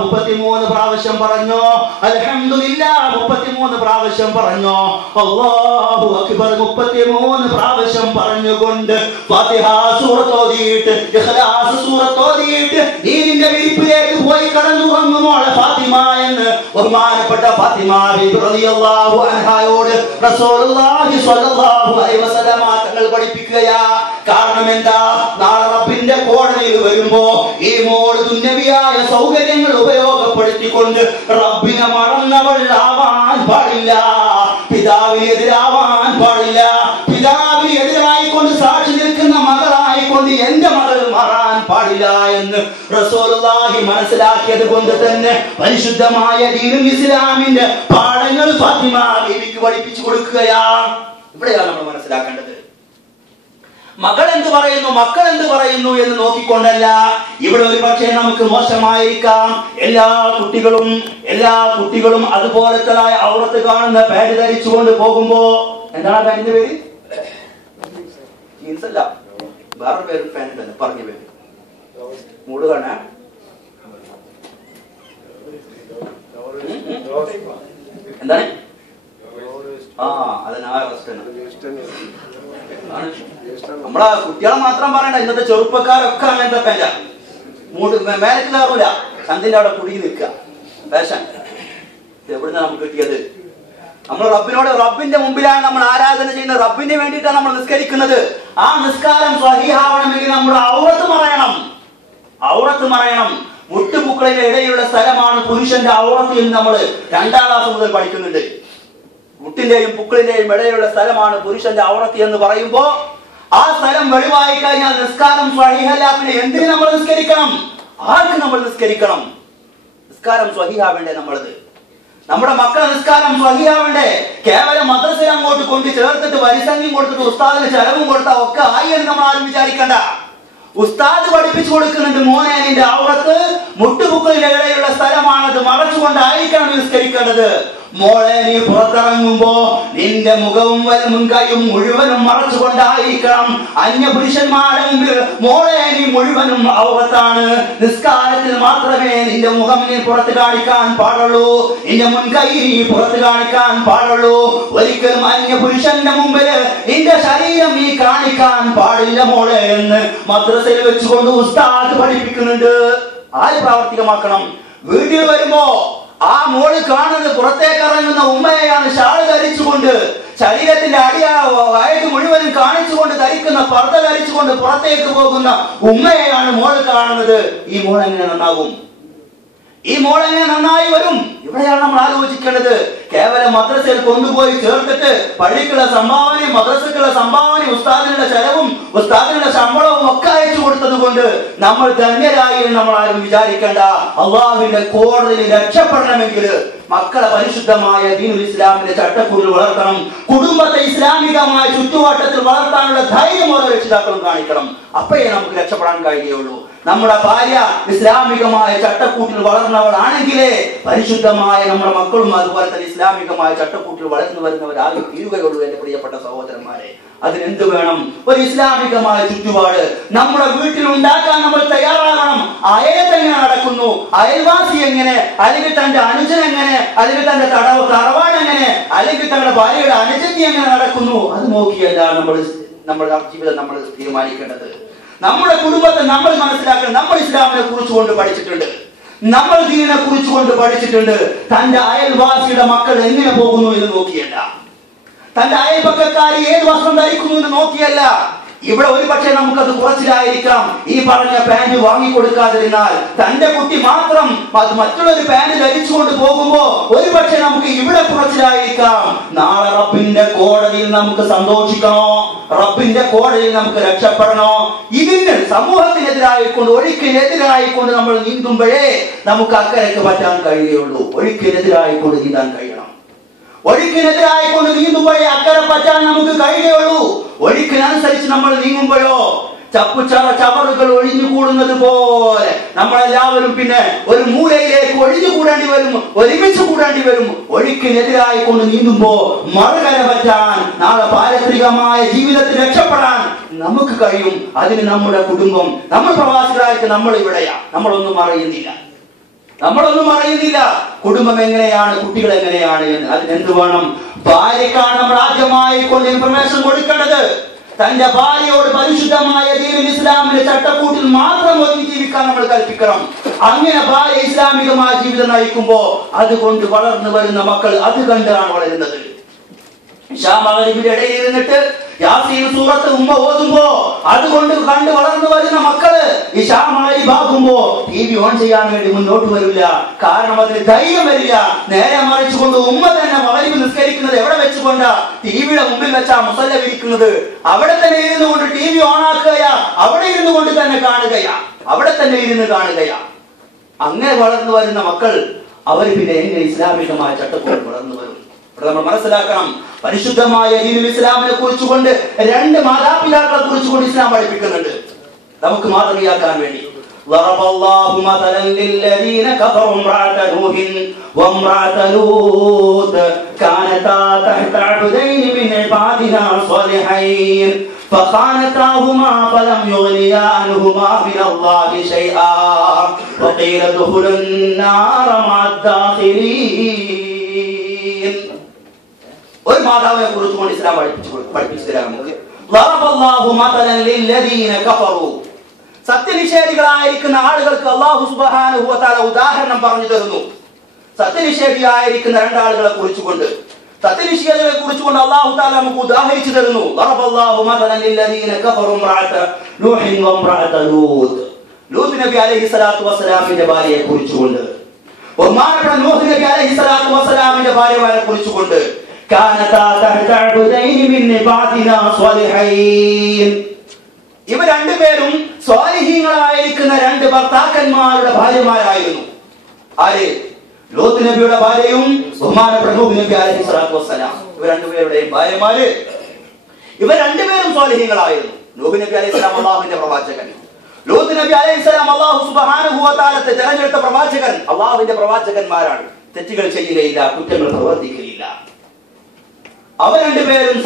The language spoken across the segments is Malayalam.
33 പ്രാവശ്യം പറഞ്ഞു. അൽഹംദുലില്ലാഹ് 33 പ്രാവശ്യം പറഞ്ഞു. അല്ലാഹു അക്ബർ 33 പ്രാവശ്യം പറഞ്ഞുകൊണ്ട് ഫാത്തിഹ സൂറത്ത് ഓതിയിട്ട് ഇഖ്ലാസ് സൂറത്ത് ഓതിയിട്ട് നീന്റെ വിരിപ്പിലേക്ക് പോയി കടന്നുറങ്ങുമോളെ ഫാത്തിമ എന്ന് ബഹുമാനപ്പെട്ട ഫാത്തിമ ബീബി റളിയല്ലാഹു അൻഹയോട് റസൂലുള്ളാഹി സ്വല്ലല്ലാഹു അലൈഹി വസല്ലം തങ്ങൾ പഠിപ്പിക്കുകയാ. കാരണം എന്താ? നാളെ റബ്ബിന്റെ കോടതിയിൽ വരുമ്പോ ഈ മോൾ ദുന്യവിയായ സൗകര്യങ്ങൾ ഉപയോഗപ്പെടുത്തിക്കൊണ്ട് റബ്ബിനെ മറന്നവൾ ആവാൻ പാടില്ല, പിതാവിനെതിരാവാൻ പാടില്ല, പിതാവിനെതിരായിക്കൊണ്ട് സാക്ഷി നിൽക്കുന്ന മകളായിക്കൊണ്ട് എന്റെ മകൾ മാറാൻ പാടില്ല എന്ന് റസൂലുള്ളാഹി മനസ്സിലാക്കിയത് കൊണ്ട് തന്നെ പരിശുദ്ധമായ ദീനുൽ ഇസ്ലാമിന്റെ പാഠങ്ങൾ ഫാത്തിമ ബീവിക്ക് പഠിപ്പിച്ചു കൊടുക്കുകയാ. ഇവിടെയാണ് നമ്മൾ മനസ്സിലാക്കേണ്ടത്. മകൾ എന്ത് പറയുന്നു, മക്കൾ എന്ത് പറയുന്നു എന്ന് നോക്കിക്കൊണ്ടല്ല. ഇവിടെ ഒരു പക്ഷേ നമുക്ക് മോശമായിരിക്കാം. എല്ലാ കുട്ടികളും അതുപോലത്തതായ ഔറത്ത് കാണുന്ന പാന്റ് ധരിച്ചുകൊണ്ട് പോകുമ്പോ, എന്താണ് പാന്റിന്റെ പേര്? ജീൻസ് അല്ല, വേറെ പേര് പാന്റ് തന്നെ പറഞ്ഞ പേര്. മൂട് കാണാ എന്താണ്? നമ്മളെ കുട്ടികളെ മാത്രം പറയണ്ട, ഇന്നത്തെ ചെറുപ്പക്കാരൊക്കെ അങ്ങനത്തെ പാൻറ്റ. മൂട് മേലേക്ക് കയറൂല, ചന്തിന്റെ അവിടെ കുടുങ്ങി നിൽക്കുക. ഫാഷൻ എവിടുന്നാ നമുക്ക് കിട്ടിയത്? നമ്മൾ റബ്ബിന്റെ മുമ്പിലാണ് നമ്മൾ ആരാധന ചെയ്യുന്നത്. റബ്ബിന് വേണ്ടിയിട്ടാണ് നമ്മൾ നിസ്കരിക്കുന്നത്. ആ നിസ്കാരം സ്വഹീഹാവണമെങ്കിൽ നമ്മുടെ ഔറത്ത് മറയണം. മുട്ടുപുക്കളിന്റെ ഇടയിലുള്ള സ്ഥലമാണ് പുരുഷന്റെ ഔറത്ത് എന്ന് നമ്മൾ 2ാം ക്ലാസ് മുതൽ പഠിക്കുന്നുണ്ട്. മുട്ടിന്റെയും പുക്കളിന്റെയും ഇടയിലുള്ള സ്ഥലമാണ് പുരുഷന്റെ ഔറത്ത് എന്ന് പറയുമ്പോ ആ സ്ഥലം വെളിവായി കഴിഞ്ഞാൽ നിസ്കാരം സ്വഹീഹല്ല. പിന്നെ എന്തിന് നമ്മൾ നിസ്കരിക്കണം? ആർക്ക് നമ്മൾ നിസ്കരിക്കണം? നിസ്കാരം സ്വഹീഹാവേണ്ടേ നമ്മളത്? നമ്മുടെ മക്കളെ നിസ്കാരം സ്വഹീഹാവേണ്ടേ? കേവലം മദ്രസയിൽ അങ്ങോട്ട് കൊണ്ട് ചേർത്തിട്ട് പരിസംഖ്യം കൊടുത്തിട്ട് ഉസ്താദിന് ചെലവും കൊടുത്താൽ ഒക്കെ ആയി എന്ന് നമ്മൾ ആരും വിചാരിക്കണ്ട. ഉസ്താദ് പഠിപ്പിച്ചു കൊടുക്കുന്നുണ്ട്, മോനെ നിന്റെ ഔറത്ത് മുട്ടുപുക്കളിന്റെ ഇടയിലുള്ള സ്ഥലമാണത്, മറച്ചുകൊണ്ടായിരിക്കണം നിസ്കരിക്കേണ്ടത്. മോളെ നീ പുറത്തിറങ്ങുമ്പോ നിന്റെ മുഖവും മുൻകൈയും മുഴുവനും മറച്ചുകൊണ്ടായിരിക്കണം. അന്യ പുരുഷന്മാരുടെ മുമ്പിൽ മോളെ നീ മുഴുവനും ഔറത്താണ്. നിസ്കാരത്തിൽ മാത്രമേ നിന്റെ മുഖം നീ പുറത്ത് കാണിക്കാൻ പാടുള്ളൂ, നിന്റെ മുൻകൈ നീ പുറത്ത് കാണിക്കാൻ പാടുള്ളൂ. ഒരിക്കലും അന്യ പുരുഷന്റെ മുമ്പിൽ നിന്റെ ശരീരം നീ കാണിക്കാൻ പാടില്ല മോളെ എന്ന് മദ്രസയിൽ വെച്ചുകൊണ്ട് ഉസ്താദ് പഠിപ്പിക്കുന്നുണ്ട്. ആര് പ്രാവർത്തികമാക്കണം? വീട്ടിൽ വരുമ്പോ ആ മോള് കാണുന്നത് പുറത്തേക്ക് ഇറങ്ങുന്ന ഉമ്മയെയാണ്. ഷാള് ധരിച്ചുകൊണ്ട് ശരീരത്തിന്റെ വയറ്റ് മുഴുവനും കാണിച്ചുകൊണ്ട് ധരിക്കുന്ന പർദ്ദ ധരിച്ചുകൊണ്ട് പുറത്തേക്ക് പോകുന്ന ഉമ്മയെയാണ് മോള് കാണുന്നത്. ഈ മോൾ എങ്ങനെ നന്നാകും? ഈ മോൾ എങ്ങനെ നന്നായി വരും? ഇവിടെയാണ് നമ്മൾ ആലോചിക്കേണ്ടത്. കേവലം മദ്രസയിൽ കൊണ്ടുപോയി ചേർത്തിട്ട് പള്ളിക്കുള്ള സംഭാവനയും മദ്രസക്കുള്ള സംഭാവനയും ഉസ്താദിനുള്ള ചെലവും ഉസ്താദിനുള്ള ശമ്പളവും ഒക്കെ അയച്ചു കൊടുത്തത് കൊണ്ട് നമ്മൾ ധന്യരായി നമ്മൾ ആരും വിചാരിക്കേണ്ട. അള്ളാഹുവിന്റെ കോടതിയിൽ രക്ഷപ്പെടണമെങ്കിൽ മക്കളെ പരിശുദ്ധമായ ദീനുൽ ഇസ്ലാമിന്റെ ചട്ടക്കൂടിൽ വളർത്തണം. കുടുംബത്തെ ഇസ്ലാമികമായ ചുറ്റുവട്ടത്തിൽ വളർത്താനുള്ള ധൈര്യം ഓരോ രക്ഷിതാക്കളും കാണിക്കണം. അപ്പോഴേ നമുക്ക് രക്ഷപ്പെടാൻ കഴിയുകയുള്ളൂ. നമ്മുടെ ഭാര്യ ഇസ്ലാമികമായ ചട്ടക്കൂട്ടിൽ വളർന്നവളാണെങ്കിലേ പരിശുദ്ധമായ നമ്മുടെ മക്കളും അതുപോലെ തന്നെ ഇസ്ലാമികമായ ചട്ടക്കൂട്ടിൽ വളർന്നു വരുന്നവരാകും തീരുകയുള്ളൂ. എന്റെ പ്രിയപ്പെട്ട സഹോദരന്മാരെ, അതിനെന്ത് വേണം? ഒരു ഇസ്ലാമികമായ ചുറ്റുപാട് നമ്മുടെ വീട്ടിൽ ഉണ്ടാക്കാൻ നമ്മൾ തയ്യാറാകണം. അയലെങ്ങനെ നടക്കുന്നു, അയൽവാസി എങ്ങനെ, അല്ലെങ്കിൽ തന്റെ അനുജൻ എങ്ങനെ, അല്ലെങ്കിൽ തന്റെ തറവാട് എങ്ങനെ, അല്ലെങ്കിൽ തങ്ങളുടെ ഭാര്യയുടെ അനുജത്തി എങ്ങനെ നടക്കുന്നു, അത് നോക്കിയല്ല നമ്മുടെ ജീവിതം നമ്മൾ തീരുമാനിക്കേണ്ടത്. നമ്മുടെ കുടുംബത്തെ നമ്മൾ മനസ്സിലാക്കണം. നമ്മൾ ഇസ്ലാമിനെ കുറിച്ചുകൊണ്ട് പഠിച്ചിട്ടുണ്ട്, നമ്മൾ ദീനിനെ കുറിച്ചുകൊണ്ട് പഠിച്ചിട്ടുണ്ട്. തന്റെ അയൽവാസിയുടെ മക്കൾ എങ്ങനെ പോകുന്നു എന്ന് നോക്കിയല്ല, തന്റെ അയൽപക്കക്കാരി ഏത് വസ്ത്രം ധരിക്കുന്നു എന്ന് നോക്കിയല്ല. ഇവിടെ ഒരു പക്ഷേ നമുക്കത് കുറച്ചിലായിരിക്കാം. ഈ പറഞ്ഞ പാന്റ് വാങ്ങിക്കൊടുക്കാതിരുന്നാൽ തന്റെ കുട്ടി മാത്രം മറ്റുള്ളൊരു പാന്റ് ധരിച്ചുകൊണ്ട് പോകുമ്പോ ഒരു പക്ഷേ നമുക്ക് ഇവിടെ കുറച്ചിലായിരിക്കാം. നാളെ റബ്ബിന്റെ കോടതിയിൽ നമുക്ക് സന്തോഷിക്കണോ? റബ്ബിന്റെ കോടതിയിൽ നമുക്ക് രക്ഷപ്പെടണോ? ഇതിന് സമൂഹത്തിനെതിരായിക്കൊണ്ട് ഒഴുക്കിനെതിരായിക്കൊണ്ട് നമ്മൾ നീന്തുമ്പോഴേ നമുക്ക് അക്കരയ്ക്ക് പറ്റാൻ കഴിയുകയുള്ളൂ. ഒഴുക്കിനെതിരായിക്കൊണ്ട് നീന്താൻ കഴിയണം. ഒഴുക്കിനെതിരായിക്കൊണ്ട് നീന്തുമ്പോഴേ അക്കരെ പറ്റാൻ നമുക്ക് കഴിയുകയുള്ളൂ. ഒഴുക്കിനനുസരിച്ച് നമ്മൾ നീങ്ങുമ്പോഴോ ചവറുകൾ ഒഴിഞ്ഞുകൂടുന്നത് പോലെ നമ്മളെല്ലാവരും പിന്നെ ഒരു മൂലയിലേക്ക് ഒഴിഞ്ഞുകൂടേണ്ടി വരും, ഒരുമിച്ച് കൂടേണ്ടി വരും. ഒഴുക്കിനെതിരായിക്കൊണ്ട് നീന്തുമ്പോ മറുകര പറ്റാൻ, നാളെ പാരത്രികമായ ജീവിതത്തിൽ രക്ഷപ്പെടാൻ നമുക്ക് കഴിയും. അതിന് നമ്മുടെ കുടുംബം, നമ്മൾ പ്രവാസികളായിട്ട് നമ്മൾ ഇവിടെയാ, നമ്മളൊന്നും അറിയുന്നില്ല. നമ്മളൊന്നും അറിയുന്നില്ല കുടുംബം എങ്ങനെയാണ്, കുട്ടികൾ എങ്ങനെയാണ് എന്ന്. അതിനെന്ത് വേണം? ഭാര്യക്കാണ് നമ്മൾ ആദ്യമായി കൊണ്ട് ഇൻഫർമേഷൻ കൊടുക്കേണ്ടത്. തന്റെ ഭാര്യയോട് പരിശുദ്ധമായ ദീനുൽ ഇസ്ലാമിന്റെ ചട്ടക്കൂട്ടിൽ മാത്രം ഒതുങ്ങി ജീവിക്കാൻ നമ്മൾ കൽപ്പിക്കണം. അങ്ങനെ ഭാര്യ ഇസ്ലാമികമായ ജീവിതം നയിക്കുമ്പോ അതുകൊണ്ട് വളർന്നു വരുന്ന മക്കൾ അത് കണ്ടാണ് വളരുന്നത്. ഇടയിൽ ഇരുന്നിട്ട് യാസീൻ സൂറത്ത് ഉമ്മ ഓതുമ്പോ അതുകൊണ്ട് കണ്ട് വളർന്നു വരുന്ന മക്കള് ഇശാമാരി ബാകുമ്പോ ടി വി ഓൺ ചെയ്യാൻ വേണ്ടി മുന്നോട്ട് വരില്ല. കാരണം അതിന് ധൈര്യം വരില്ല. നേരെ മറിച്ചുകൊണ്ട് ഉമ്മ തന്നെ മഗ്‌രിബ് നിസ്കരിക്കുന്നത് എവിടെ വെച്ചുകൊണ്ടാ? ടിവിയുടെ മുമ്പിൽ വെച്ചാ മുസല്ല വിരിക്കുന്നത്. അവിടെ തന്നെ ഇരുന്നു കൊണ്ട് ടി വി ഓൺ ആക്കുകയാ, അവിടെ ഇരുന്നു കൊണ്ട് തന്നെ കാണുകയാ, അവിടെ തന്നെ ഇരുന്ന് കാണുകയാ. അങ്ങനെ വളർന്നു വരുന്ന മക്കൾ അവർ പിന്നെ എങ്ങനെ ഇസ്ലാമികമായ ചട്ടക്കൂട് വളർന്നു വരും? നമ്മൾ മനസ്സിലാക്കണം, പരിശുദ്ധമായ ദീനുൽ ഇസ്ലാമിനെ കുറിച്ചുകൊണ്ട് രണ്ട് മാതാപിതാക്കളെ കുറിച്ചുകൊണ്ട് ഇസ്ലാം പഠിപ്പിക്കുന്നുണ്ട് നമുക്ക് മാതൃകയാക്കാൻ വേണ്ടി. ضرب الله مثلا للذين كفروا امرأة نوح وامرأة لوط كانتا تحت عبدين من عبادنا صالحين فخانتاهما فلم يغنيا عنهما من الله شيئا وقيل ادخلوا النار مع الداخلين. ഒരു മാതാവിനെ കുറിച്ചുകൊണ്ട് ഇസ്ലാം പഠിപ്പിച്ചു തരാം നമുക്ക്. ضرب الله مثلا للذين كفروا, സത്യനിഷേധികളായിരിക്കുന്ന ആളുകൾക്ക് അല്ലാഹു സുബ്ഹാനഹു വ തആല ഉദാഹരണം പറഞ്ഞു തരുന്നു. സത്യനിഷേധിയായിരിക്കുന്ന രണ്ടാളുകളെ കുറിച്ചുകൊണ്ട്, സത്യനിഷേധികളെ കുറിച്ചുകൊണ്ട് അല്ലാഹു തആല നമുക്ക് ഉദാഹരിച്ചു തരുന്നു. ضرب الله مثلا للذين كفروا امرأة نوح وامرأة لوط, ലൂത്ത് നബി അലൈഹിസ്സലാത്തു വസ്സലാമിന്റെ ഭാര്യയെ കുറിച്ചുകൊണ്ട്, ബഹുമാനപ്പെട്ട നൂഹ് നബി അലൈഹിസ്സലാത്തു വസ്സലാമിന്റെ ഭാര്യമാരെ കുറിച്ചുകൊണ്ട്, കാനതാ തഹ്ത അബ്ദൈനി മിൻ ഇബാദിനാ സ്വാലിഹീൻ, ഇവർ രണ്ടുപേരും സ്വാലിഹീങ്ങളായിരിക്കുന്ന രണ്ട് ഭർത്താക്കന്മാരുടെ ഭാര്യമാരായിരുന്നു. ആര്? ലൂത്ത് നബിയുടെ ഭാര്യയും ബഹുമാനപ്പെട്ട നൂഹ് നബി അലൈഹിസ്സലാത്തു വസ്സലാം, ഇവർ രണ്ടുപേരുടെയും ഭാര്യമാര്. ഇവർ രണ്ടുപേരും സ്വാലിഹീങ്ങളായിരുന്നു. നൂഹ് നബി അലൈഹിസ്സലാം അല്ലാഹുവിന്റെ പ്രവാചകൻ, ലൂത്ത് നബി അലൈഹിസ്സലാം അല്ലാഹു സുബ്ഹാനഹു വ തആല തിരഞ്ഞെടുത്ത പ്രവാചകൻ. അല്ലാഹുവിന്റെ പ്രവാചകന്മാരാണ്. തെറ്റുകൾ ചെയ്യുകയില്ല, കുറ്റങ്ങൾ പ്രവർത്തിക്കുകയില്ല. അവർ രണ്ടുപേരും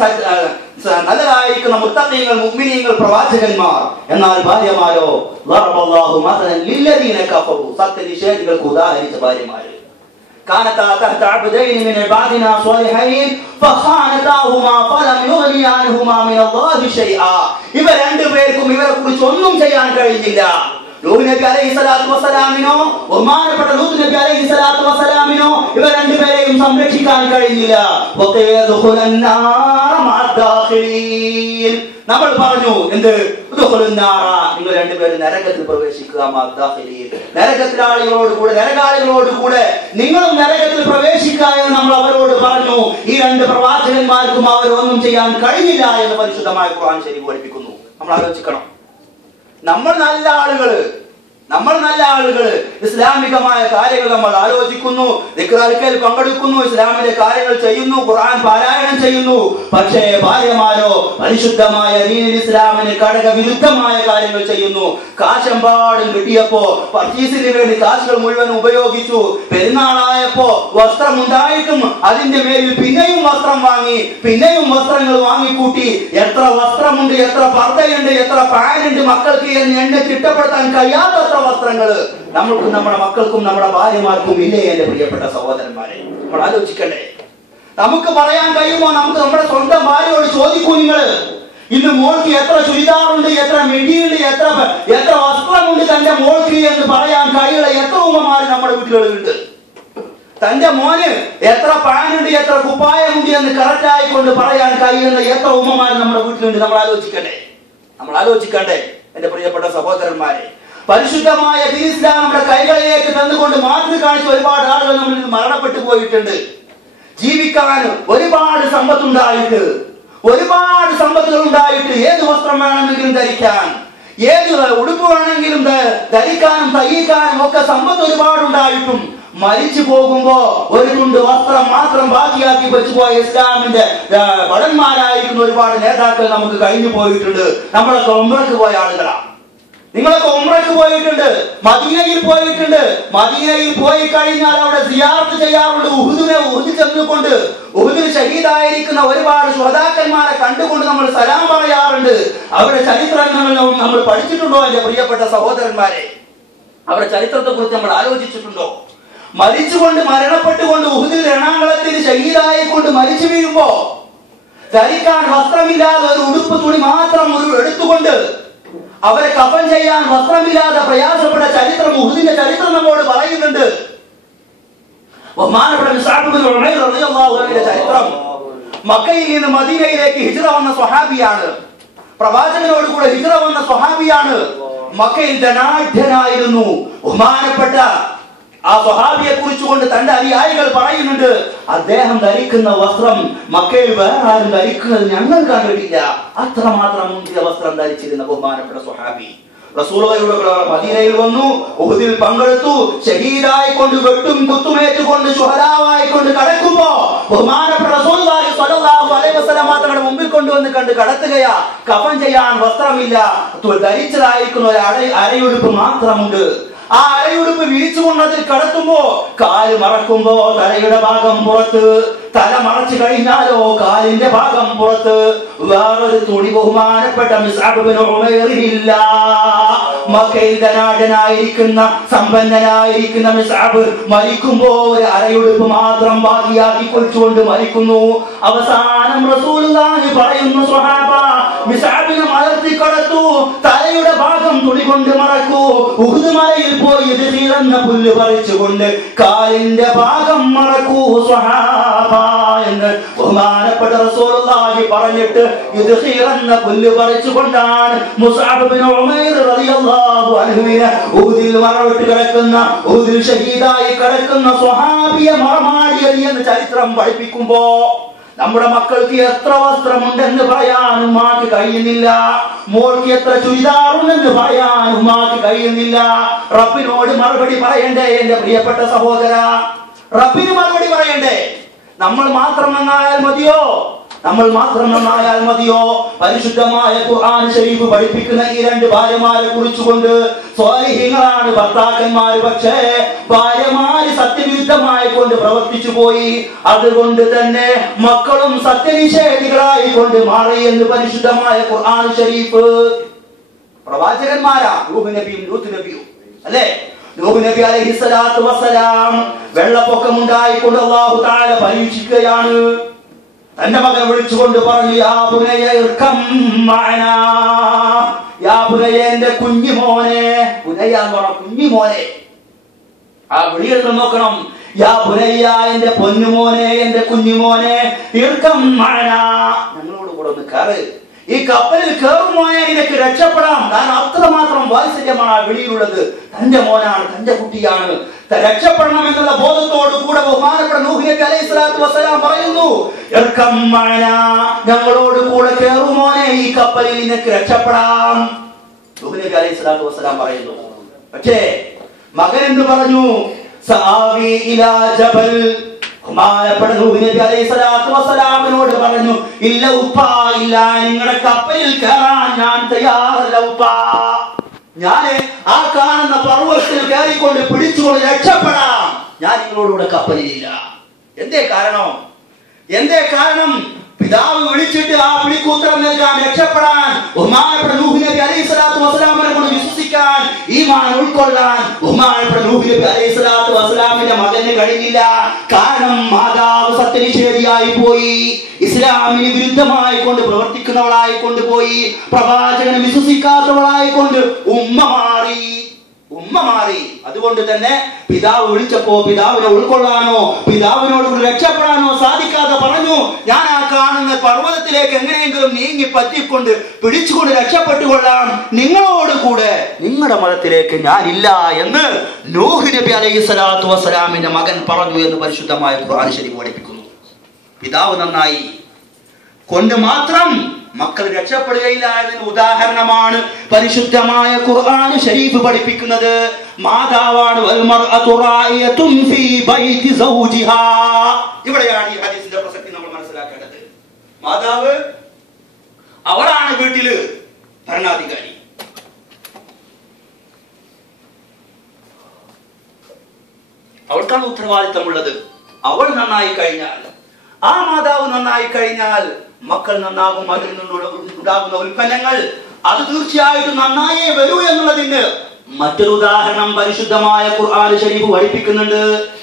നല്ലതായിരിക്കുന്ന മുത്തഖീങ്ങൾ, മുഅ്മിനീങ്ങൾ, പ്രവാചകന്മാർ. എന്നാൽ ഭാര്യമാരോ ളറബല്ലാഹു മസലൻ ലില്ലദീന കഫറു, സത്യനിഷേധികൾക്ക് ഉദാഹരിച്ച ഭാര്യമാര്. കാനതാ തഹ്ത അബ്ദൈനി മിൻ ഇബാദിനാ സ്വാലിഹീൻ ഫഖാനതാഹുമാ ഫലം യുഗ്നിയാ അൻഹുമാ മിനല്ലാഹി ശൈആ, ഇവർ രണ്ടുപേർക്കും ഇവരെ കുറിച്ച് ഒന്നും ചെയ്യാൻ കഴിഞ്ഞില്ല. ലൂത്ത് നബി അലൈഹിസ്സലാത്തു വസ്സലാമിനോ ബഹുമാനപ്പെട്ട ലൂത്ത് നബി അലൈഹിസ്സലാത്തു വസ്സലാമിനോ ഇവർ രണ്ടുപേരെയും സംരക്ഷിക്കാൻ കഴിഞ്ഞില്ല. നമ്മൾ പറഞ്ഞു എന്ത്? നിങ്ങൾ രണ്ടുപേരും നരകത്തിൽ പ്രവേശിക്കുക. നരകാളികളോട് കൂടെ നിങ്ങളും നരകത്തിൽ പ്രവേശിക്കുക എന്ന് നമ്മൾ അവരോട് പറഞ്ഞു. ഈ രണ്ട് പ്രവാചകന്മാർക്കും അവർ ഒന്നും ചെയ്യാൻ കഴിഞ്ഞില്ല എന്ന് പരിശുദ്ധമായ ഖുർആൻ ശരീഫ് പഠിപ്പിക്കുന്നു. നമ്മൾ ആലോചിക്കണം, നമ്മൾ നല്ല ആളുകള് ഇസ്ലാമികമായ കാര്യങ്ങൾ നമ്മൾ ആലോചിക്കുന്നു, ദിക്റുൽ പങ്കെടുക്കുന്നു, ഇസ്ലാമിലെ കാര്യങ്ങൾ ചെയ്യുന്നു, ഖുർആൻ പാരായണം ചെയ്യുന്നു. പക്ഷേ ഭാര്യമാരോ പരിശുദ്ധമായ ദീനുൽ ഇസ്ലാമിന് ഘടകവിരുദ്ധമായ കാര്യങ്ങൾ ചെയ്യുന്നു. കാശെമ്പാടും കിട്ടിയപ്പോ പർച്ചേസിന് വേണ്ടി കാശുകൾ മുഴുവൻ ഉപയോഗിച്ചു. പെരുന്നാളായപ്പോ വസ്ത്രം ഉണ്ടായിട്ടും അതിന്റെ മേലിൽ പിന്നെയും വസ്ത്രം വാങ്ങി, പിന്നെയും വസ്ത്രങ്ങൾ വാങ്ങിക്കൂട്ടി. എത്ര വസ്ത്രമുണ്ട്, എത്ര പർദ്ദയുണ്ട്, എത്ര പാനുണ്ട് മക്കൾക്ക് എന്ന് എന്നെ ചിട്ടപ്പെടുത്താൻ കഴിയാത്ത വസ്ത്രങ്ങള് നമ്മൾക്കും നമ്മുടെ മക്കൾക്കും നമ്മുടെ ഭാര്യമാർക്കും ഇല്ലേ എന്റെ പ്രിയപ്പെട്ട സഹോദരന്മാരെ? നമ്മൾ ആലോചിക്കണ്ടേ? നമുക്ക് പറയാൻ കഴിയുമോ? നമുക്ക് നമ്മുടെ സ്വന്തം ഭാര്യയോട് ചോദിക്കൂ, നിങ്ങള് ഇന്ന് മോൾക്ക് എത്ര ചുരിദാറുണ്ട്, എത്ര മെഡിയുണ്ട്, എത്ര വസ്ത്രമുണ്ട് തന്റെ മോൾക്ക് എന്ന് പറയാൻ കഴിയുള്ള എത്ര ഉമ്മമാര് നമ്മുടെ വീട്ടുകളിലുണ്ട്? തന്റെ മോന് എത്ര പാനുണ്ട്, എത്ര കുപ്പായമുണ്ട് എന്ന് കറക്റ്റ് ആയിക്കൊണ്ട് പറയാൻ കഴിയുന്ന എത്ര ഉമ്മമാര് നമ്മുടെ വീട്ടിലുണ്ട്? നമ്മൾ ആലോചിക്കണ്ടേ എന്റെ പ്രിയപ്പെട്ട സഹോദരന്മാരെ? പരിശുദ്ധമായ ഇസ്ലാം നമ്മുടെ കൈകളിലേക്ക് തന്നുകൊണ്ട് മാതൃക കാണിച്ച ഒരുപാട് ആളുകൾ നമ്മളിൽ നിന്ന് മരണപ്പെട്ടു പോയിട്ടുണ്ട്. ജീവിക്കാൻ ഒരുപാട് സമ്പത്തുകൾ ഉണ്ടായിട്ട് ഏത് വസ്ത്രം വേണമെങ്കിലും ധരിക്കാൻ, ഏത് ഉടുപ്പ് വേണമെങ്കിലും ധരിക്കാനും തയ്യിക്കാനും ഒക്കെ സമ്പത്ത് ഒരുപാടുണ്ടായിട്ടും മരിച്ചു പോകുമ്പോ ഒരു തുണ്ട് വസ്ത്രം മാത്രം ബാക്കിയാക്കി വെച്ചുപോയ ഇസ്ലാമിന്റെ ഭടന്മാരായിരിക്കുന്ന ഒരുപാട് നേതാക്കൾ നമുക്ക് കഴിഞ്ഞു പോയിട്ടുണ്ട്. നമ്മളൊക്കെ ഉംറക്ക് പോയ ആളുകളാണ്. നിങ്ങളൊക്കെ ഉംറക്ക് പോയിട്ടുണ്ട്, മദീനയിൽ പോയിട്ടുണ്ട്. മദീനയിൽ പോയി കഴിഞ്ഞാൽ അവിടെ സിയാറത്ത് ചെയ്യാറുണ്ട്. ഉഹുദിൽ ചെന്നുകൊണ്ട് ഉഹുദിൽ ഷഹീദായിരിക്കുന്ന ഒരുപാട് ശുഹദാക്കന്മാരെ കണ്ടുകൊണ്ട് നമ്മൾ സലാം പറയാറുണ്ട്. അവരുടെ ചരിത്രങ്ങൾ നമ്മൾ പഠിച്ചിട്ടുണ്ടോ എന്റെ പ്രിയപ്പെട്ട സഹോദരന്മാരെ? അവരുടെ ചരിത്രത്തെ കുറിച്ച് നമ്മൾ ആലോചിച്ചിട്ടുണ്ടോ? മരിച്ചുകൊണ്ട് മരണപ്പെട്ടുകൊണ്ട് ഉഹുദിൽ രണാങ്കളത്തിൽ ഷഹീദായിക്കൊണ്ട് മരിച്ചു വീഴുമ്പോ ധരിക്കാൻ വസ്ത്രമില്ലാതെ ഒരു ഉടുപ്പ് തുണി മാത്രം എടുത്തുകൊണ്ട് അവരെ കഫൻ ചെയ്യാൻ വസ്ത്രമില്ലാതെ പ്രയാസപ്പെട്ട ചരിത്രം, ഉഹുദിന്റെ ചരിത്രം നമ്മോട് പറയുന്നുണ്ട്. ബഹുമാനപ്പെട്ട മുസ്അബ് ഇബ്നു ഉമൈർ റളിയല്ലാഹു അൻഹുവിന്റെ ചരിത്രം. മക്കയിൽ നിന്ന് മദീനയിലേക്ക് ഹിജ്റ വന്ന സ്വഹാബിയാണ്. പ്രവാചകനോട് കൂടെ ഹിജ്റ വന്ന സ്വഹാബിയാണ്. മക്കയിൽ ധനാഢ്യനായിരുന്നു. ബഹുമാനപ്പെട്ട ആ സ്വഹാബിയെ കുറിച്ചുകൊണ്ട് തന്റെ അനുയായികൾ പറയുന്നുണ്ട്, അദ്ദേഹം ധരിക്കുന്ന വസ്ത്രം മക്കയിൽ വേറെ ആരും ധരിക്കുന്നത് ഞങ്ങൾ കണ്ടിട്ടില്ല. അത്രമാത്രം മുന്തിയ വസ്ത്രം ധരിച്ചിരുന്ന ബഹുമാനപ്പെട്ട സ്വഹാബി റസൂലുള്ളാഹിയുടെ മദീനയിൽ വന്നു, ഉഹുദിൽ പങ്കെടുത്തു, ഷഹീദായിക്കൊണ്ട് വെട്ടും കുത്തുമേറ്റുകൊണ്ട് ശുഹദാവായിക്കൊണ്ട് കടക്കുമ്പോ ബഹുമാനപ്പെട്ട റസൂലുള്ളാഹി സ്വല്ലല്ലാഹു അലൈഹി വസല്ലം തങ്ങളുടെ മുമ്പിൽ കൊണ്ടുവന്ന് കണ്ട് കടത്തുകയാ. കഫൻ ചെയ്യാൻ വസ്ത്രമില്ല, ധരിച്ചതായിരിക്കുന്ന ഒരു അരയുടുപ്പ് മാത്രമുണ്ട്. ആ അരയുടുപ്പ് വിരിച്ചുകൊണ്ട് അതിൽ കടത്തുമ്പോ കാല് മറക്കുമ്പോ തലയുടെ ഭാഗം പുറത്ത്, തല മറച്ചു കഴിഞ്ഞാലോ കാലിന്റെ ഭാഗം പുറത്ത്. വേറൊരു തുണി ബഹുമാനപ്പെട്ട മുസ്അബ് ഇബ്നു ഉമൈറിനില്ല. മക്കയിൽ ധനാഢ്യനായിരിക്കുന്ന സമ്പന്നനായിരിക്കുന്ന മുസ്അബ് മരിക്കുമ്പോ ഒരു അരയുടുപ്പ് മാത്രം ബാക്കിയാക്കി കൊളിച്ചുകൊണ്ട് മരിക്കുന്നു. അവസാനം റസൂലുള്ളാഹി പറയുന്നു, സ്വഹാബ മുസ്അബിനെ മലർത്തി കടത്തു, തലയുടെ ഭാഗം തുണി കൊണ്ട് മറക്കൂ, ഉഹുദ് മലയിൽ പോയി എന്ന പുല്ല് പറിച്ചുകൊണ്ട് കാലിന്റെ ഭാഗം മറക്കൂ സ്വഹാബ എന്ന് ബഹുമാനപ്പെട്ട റസൂലുള്ളാഹി പറഞ്ഞിട്ട് എന്ന പുല്ല് പറിച്ചുകൊണ്ടാണ് മുസ്അബ് ഇബ്നു ഉമൈർ റളിയല്ലാഹു അൻഹുവിനെ ഉഹുദിൽ മറവിട്ട് കിടക്കുന്ന, ഉഹുദിൽ ഷഹീദായി കിടക്കുന്ന സ്വഹാബിയെ മറമാടിയത് എന്ന് ചരിത്രം പഠിപ്പിക്കുമ്പോ നമ്മുടെ മക്കൾക്ക് എത്ര വസ്ത്രമുണ്ടെന്ന് പറയാൻ ഉമ്മാക്ക് കഴിയുന്നില്ല. മോൾക്ക് എത്ര ചുരിദാറുണ്ടെന്ന് പറയാൻ ഉമ്മാക്ക് കഴിയുന്നില്ല. റബ്ബിനോട് മറുപടി പറയണ്ടേ എന്റെ പ്രിയപ്പെട്ട സഹോദര? റബ്ബിന് മറുപടി പറയണ്ടേ? നമ്മൾ മാത്രം നന്നായാൽ മതിയോ? നമ്മൾ മാത്രം നന്നായാൽ മതിയോ? പരിശുദ്ധമായ ഖുർആൻ ശരീഫ് പഠിപ്പിക്കുന്ന ഈ രണ്ട് ഭാര്യമാരെ കുറിച്ചുകൊണ്ട് സ്വാലിഹീങ്ങളാണ് ഭർത്താക്കന്മാർ, പക്ഷേ ഭാര്യമാര് സത്യവിരുദ്ധമായി കൊണ്ട് പ്രവർത്തിച്ചു പോയി. അതുകൊണ്ട് തന്നെ മക്കളും സത്യനിഷേധികളായി കൊണ്ട് മാറി എന്ന് പരിശുദ്ധമായ ഖുർആൻ ശരീഫ്. പ്രവാചകന്മാരാ നൂഹ് നബിയും ലൂത്ത് നബിയും അല്ലേ? നൂഹ് നബി അലൈഹിസ്സലാത്തു വസ്സലാം വെള്ളപ്പൊക്കമുണ്ടായിക്കൊണ്ട് അല്ലാഹു തആല പരീക്ഷിക്കുകയാണ്. തന്റെ മകനെ വിളിച്ചുകൊണ്ട് പറഞ്ഞു, യാ ബുനയ്യ ഇർകം മഅനാ, യാ ബുനയ്യ എന്റെ കുഞ്ഞുമോനെ. ബുനയ്യ എന്ന് പറഞ്ഞ കുഞ്ഞുമോനെ. ആ വിളിയെടുത്ത് നോക്കണം. യാ ബുനയ്യ എന്റെ പൊന്നുമോനെ, എന്റെ കുഞ്ഞുമോനെ, ഇർകം മഅനാ, ഞങ്ങളോട് കൂടെ ഒന്ന് കയറ്. ഈ കപ്പലിൽ കയറുമോനെ നിനക്ക് രക്ഷപ്പെടാം. കാരണം അത്രമാത്രം വാത്സല്യമാണ് ആ വിളിയിലുള്ളത്. തന്റെ മോനാണ്, തന്റെ കുട്ടിയാണ്, രക്ഷപ്പെടണം എന്നുള്ള ബോധത്തോട് കൂടെ ബഹുമാനപ്പെട്ട നൂഹ് നബി അലൈഹിസ്സലാത്തു വസ്സലാം പറയുന്നു, ഇർകം മഅനാ, ഞങ്ങളോട് കൂടെ കയറുമോനെ, ഈ കപ്പലിൽ നിനക്ക് രക്ഷപ്പെടാം. നൂഹ് നബി അലൈഹിസ്സലാത്തു വസ്സലാം പറയുന്നു. പക്ഷേ മകൻ എന്ത് പറഞ്ഞു? സആവി ഇലാ ജബൽ, ബഹുമാനപ്പെട്ട നൂഹ് നബി അലൈഹിസ്സലാത്തു വസ്സലാമിനോട് പറഞ്ഞു, ഇല്ല ഉപ്പാ, ഇല്ല, നിങ്ങളുടെ കപ്പലിൽ കയറാൻ ഞാൻ തയ്യാറല്ല ഉപ്പാ. ഞാന് ആ കാണുന്ന പർവ്വതത്തിൽ കയറിക്കൊണ്ട് പിടിച്ചുകൊണ്ട് രക്ഷപ്പെടാം. ഞാൻ നിങ്ങളോടുകൂടെ കപ്പലിലില്ല. എന്തേ കാരണം? എന്തേ കാരണം? പിതാവ് വിളിച്ചിട്ട് ആ വിളിക്കൂത്തരം നൽകാൻ, രക്ഷപ്പെടാൻ, ബഹുമാനപ്പെട്ട നൂഹ് നബി അലൈഹിസ്സലാത്തു വസ്സലാമിനെ കൊണ്ട് വിശ്വസിക്കാൻ, ഈമാൻ ഉൾക്കൊള്ളാൻ ബഹുമാനപ്പെട്ട നൂഹ് നബി അലൈഹിസ്സലാത്തു വസ്സലാമിന്റെ മകന് കഴിഞ്ഞില്ല. കാരണം മാതാവ് സത്യനിഷേധിയായി പോയി, ഇസ്ലാമിന് വിരുദ്ധമായി കൊണ്ട് പ്രവർത്തിക്കുന്നവളായി കൊണ്ടുപോയി, പ്രവാചകനെ വിശ്വസിക്കാത്തവളായി കൊണ്ട് ഉമ്മ മാറി. അതുകൊണ്ട് തന്നെ പിതാവ് വിളിച്ചപ്പോ പിതാവിനെ ഉൾക്കൊള്ളാനോ പിതാവിനോട് രക്ഷപ്പെടാനോ സാധിക്കാതെ പറഞ്ഞു, ഞാൻ ആ കാണുന്ന പർവ്വതത്തിലേക്ക് എങ്ങനെയെങ്കിലും നീങ്ങി പറ്റിക്കൊണ്ട് പിടിച്ചുകൊണ്ട് രക്ഷപ്പെട്ടുകൊള്ളാം, നിങ്ങളോട് കൂടെ നിങ്ങളുടെ മതത്തിലേക്ക് ഞാനില്ല എന്ന് നൂഹ് നബി അലൈഹിസ്സലാത്തു വസ്സലാമിന്റെ മകൻ പറഞ്ഞു എന്ന് പരിശുദ്ധമായ ഖുർആൻ ശരീഫ് പഠിപ്പിക്കുന്നു. പിതാവ് നന്നായി കൊണ്ട് മാത്രം മക്കൾ രക്ഷപ്പെടുകയില്ല എന്നതിന് ഉദാഹരണമാണ് പരിശുദ്ധമായ ഖുർആൻ ശരീഫ് പഠിപ്പിക്കുന്നത്. മാതാവാണ് ഇവിടെയാണ് ഈ ഹദീസിന്റെ പ്രസക്തി നമ്മൾ മനസ്സിലാക്കേണ്ടത്. മാതാവ് അവളാണ് വീട്ടില് ഭരണാധികാരി. അവൾക്കാണ് ഉത്തരവാദിത്തമുള്ളത്. അവൾ നന്നായി കഴിഞ്ഞാൽ, ആ മാതാവ് നന്നായി കഴിഞ്ഞാൽ മക്കൾ നന്നാകും. അതിൽ നിന്നുണ്ടാകുന്ന ഉൽപ്പന്നങ്ങൾ അത് തീർച്ചയായിട്ടും നന്നായേ വരൂ എന്നുള്ളതിന് മറ്റൊരു ഉദാഹരണം പരിശുദ്ധമായ ഖുർആൻ ശരീഫ് പഠിപ്പിക്കുന്നുണ്ട്.